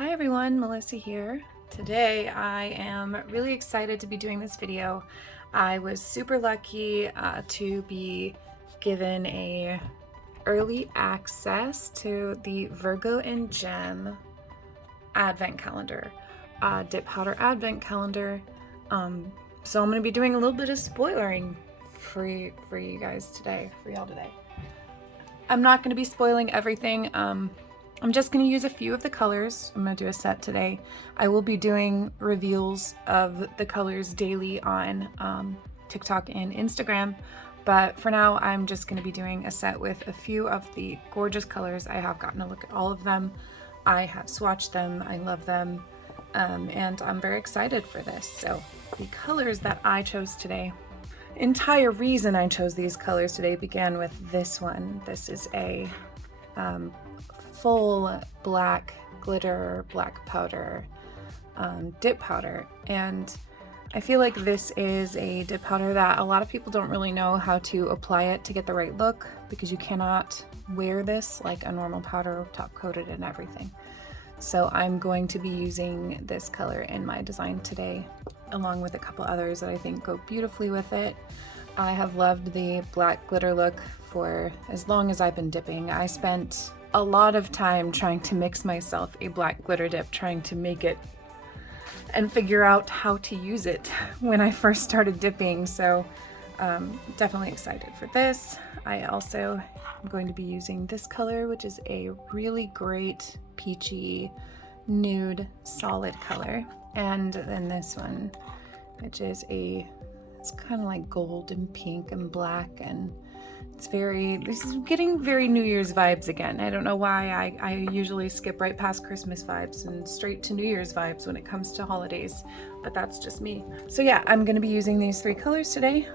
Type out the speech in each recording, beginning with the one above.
Hi everyone, Melissa here. Today I am really excited to be doing this video. I was super lucky to be given a early access to the Virgo and Gem advent calendar, dip powder advent calendar. So I'm going to be doing a little bit of spoilering for you guys today, for y'all today. I'm not going to be spoiling everything. I'm just going to use a few of the colors. I'm going to do a set today. I will be doing reveals of the colors daily on TikTok and Instagram, but for now I'm just going to be doing a set with a few of the gorgeous colors. I have gotten a look at all of them. I have swatched them. I love them, and I'm very excited for this. So the colors that I chose today, entire reason I chose these colors today began with this one. This is a full black glitter, black powder, dip powder. And I feel like this is a dip powder that a lot of people don't really know how to apply it to get the right look, because you cannot wear this like a normal powder, top coated and everything. So I'm going to be using this color in my design today, along with a couple others that I think go beautifully with it. I have loved the black glitter look for as long as I've been dipping. I spent a lot of time trying to mix myself a black glitter dip, trying to make it and figure out how to use it when I first started dipping. So definitely excited for this. I also am going to be using this color, which is a really great peachy nude solid color. And then this one, which is it's kind of like gold and pink and black, and this is getting very New Year's vibes again. I don't know why I usually skip right past Christmas vibes and straight to New Year's vibes when it comes to holidays, but that's just me. So yeah, I'm going to be using these three colors today.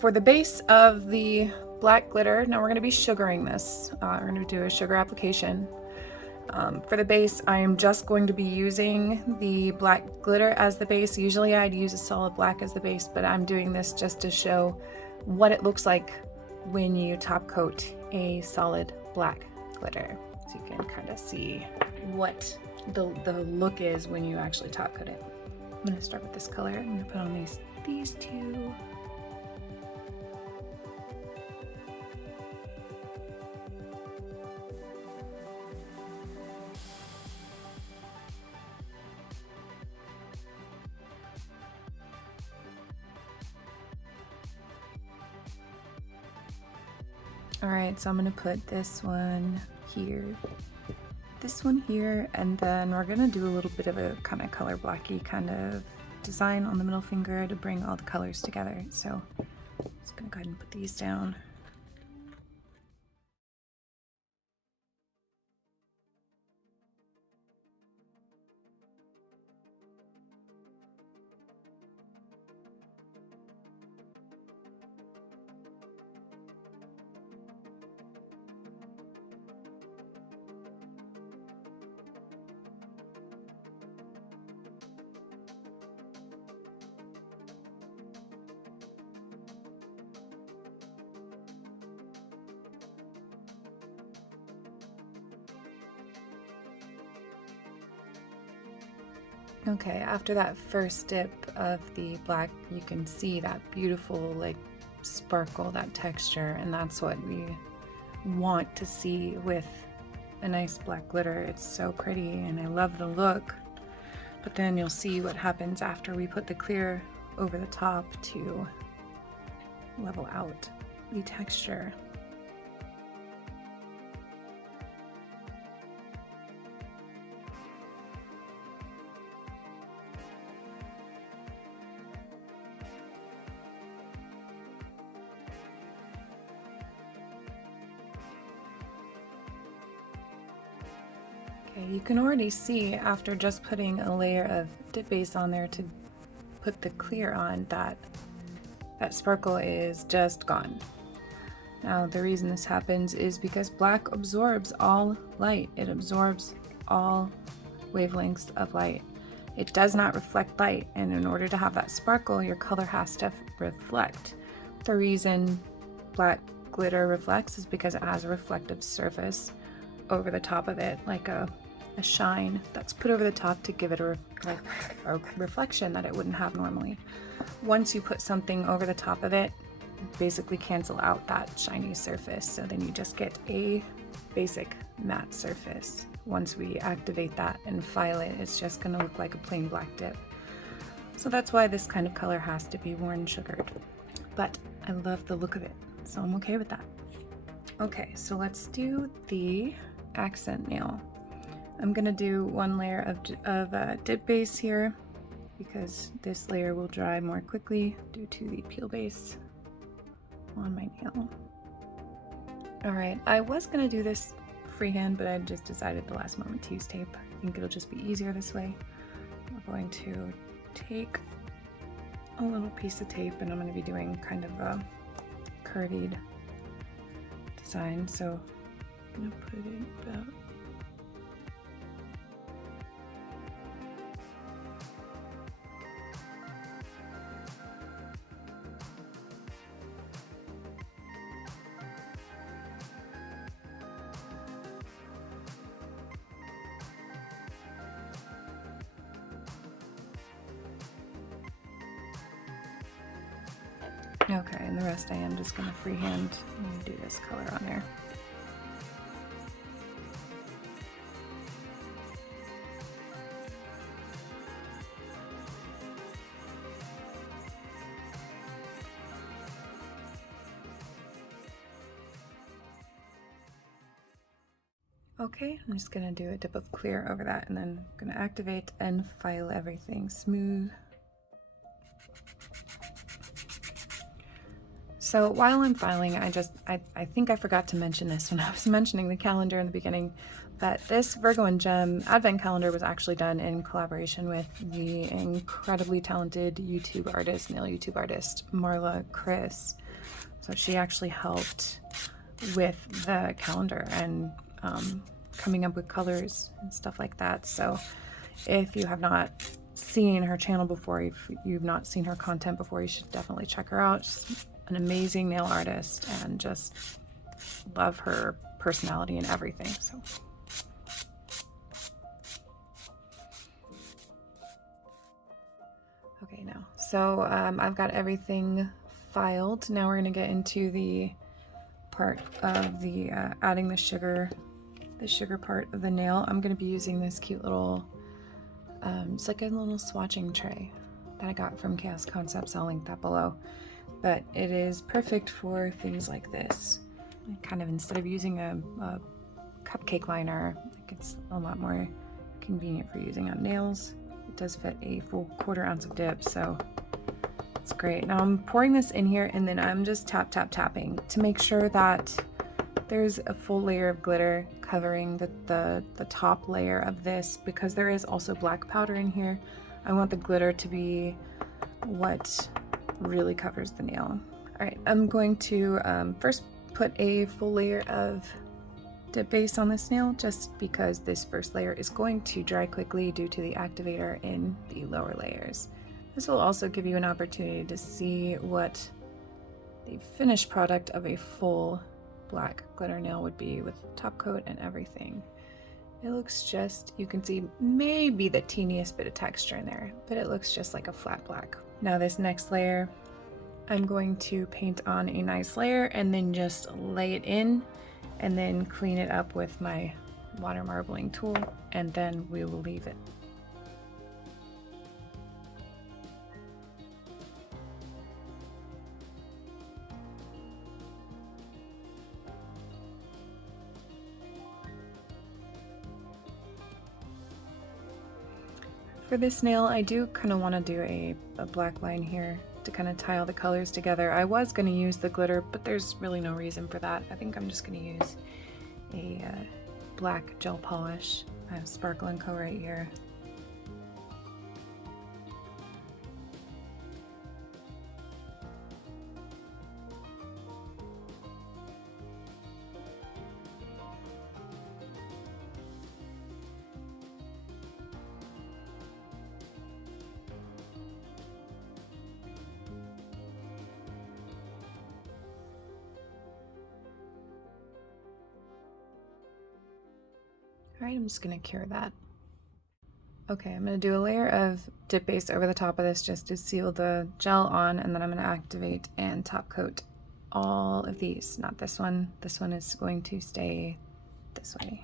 For the base of the black glitter, now we're going to be sugaring this. We're going to do a sugar application. For the base, I am just going to be using the black glitter as the base. Usually I'd use a solid black as the base, but I'm doing this just to show what it looks like when you top coat a solid black glitter. So you can kind of see what the look is when you actually top coat it. I'm going to start with this color. I'm going to put on these two. Alright, so I'm going to put this one here, and then we're going to do a little bit of a kind of color blocky kind of design on the middle finger to bring all the colors together. So I'm just going to go ahead and put these down. Okay, after that first dip of the black, you can see that beautiful like sparkle, that texture, and that's what we want to see with a nice black glitter. It's so pretty and I love the look, but then you'll see what happens after we put the clear over the top to level out the texture. Okay, you can already see after just putting a layer of dip base on there to put the clear on that sparkle is just gone. Now the reason this happens is because black absorbs all light. It absorbs all wavelengths of light. It does not reflect light, and in order to have that sparkle, your color has to reflect. The reason black glitter reflects is because it has a reflective surface over the top of it, like a a shine that's put over the top to give it a reflection that it wouldn't have normally. Once you put something over the top of it, basically cancel out that shiny surface, so then you just get a basic matte surface. Once we activate that and file it, it's just going to look like a plain black dip. So that's why this kind of color has to be worn sugared. But I love the look of it, so I'm okay with that. Okay, so let's do the accent nail. I'm gonna do one layer of dip base here because this layer will dry more quickly due to the peel base on my nail. All right, I was gonna do this freehand, but I just decided at the last moment to use tape. I think it'll just be easier this way. We're going to take a little piece of tape, and I'm going to be doing kind of a curvied design, so I'm going to put it about okay, and the rest I am just going to freehand and do this color on there. Okay, I'm just going to do a dip of clear over that, and then I'm going to activate and file everything smooth. So while I'm filing, I think I forgot to mention this when I was mentioning the calendar in the beginning, but this Virgo and Gem advent calendar was actually done in collaboration with the incredibly talented YouTube artist, nail YouTube artist, Marla Chris. So she actually helped with the calendar and coming up with colors and stuff like that. So if you have not seen her channel before, if you've not seen her content before, you should definitely check her out. She's an amazing nail artist and just love her personality and everything. So okay, now so I've got everything filed. Now we're going to get into the part of the adding the sugar part of the nail. I'm going to be using this cute little it's like a little swatching tray that I got from Chaos Concepts. I'll link that below. But it is perfect for things like this. Kind of instead of using a cupcake liner, I think it's a lot more convenient for using on nails. It does fit a full 1/4 ounce of dip, so it's great. Now I'm pouring this in here, and then I'm just tapping to make sure that there's a full layer of glitter covering the top layer of this, because there is also black powder in here. I want the glitter to be what really covers the nail. All right, I'm going to first put a full layer of dip base on this nail, just because this first layer is going to dry quickly due to the activator in the lower layers. This will also give you an opportunity to see what the finished product of a full black glitter nail would be with top coat and everything. It looks just, you can see maybe the teeniest bit of texture in there, but it looks just like a flat black. Now this next layer, I'm going to paint on a nice layer and then just lay it in and then clean it up with my water marbling tool, and then we will leave it. For this nail, I do kind of want to do a black line here to kind of tie all the colors together. I was going to use the glitter, but there's really no reason for that. I think I'm just going to use a black gel polish. I have Sparkle & Co right here. All right, I'm just gonna cure that. Okay, I'm gonna do a layer of dip base over the top of this just to seal the gel on, and then I'm gonna activate and top coat all of these. Not this one. This one is going to stay this way.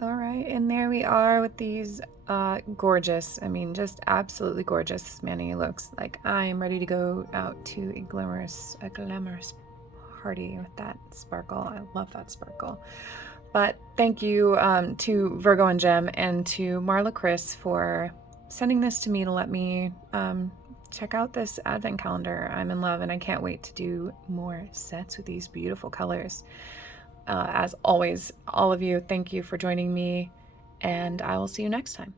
All right, and there we are with these gorgeous, I mean, just absolutely gorgeous mani looks. Like I'm ready to go out to a glamorous party with that sparkle. I love that sparkle. But thank you to Virgo and Gem and to Marla Chris for sending this to me to let me check out this advent calendar. I'm in love and I can't wait to do more sets with these beautiful colors. As always, all of you, thank you for joining me, and I will see you next time.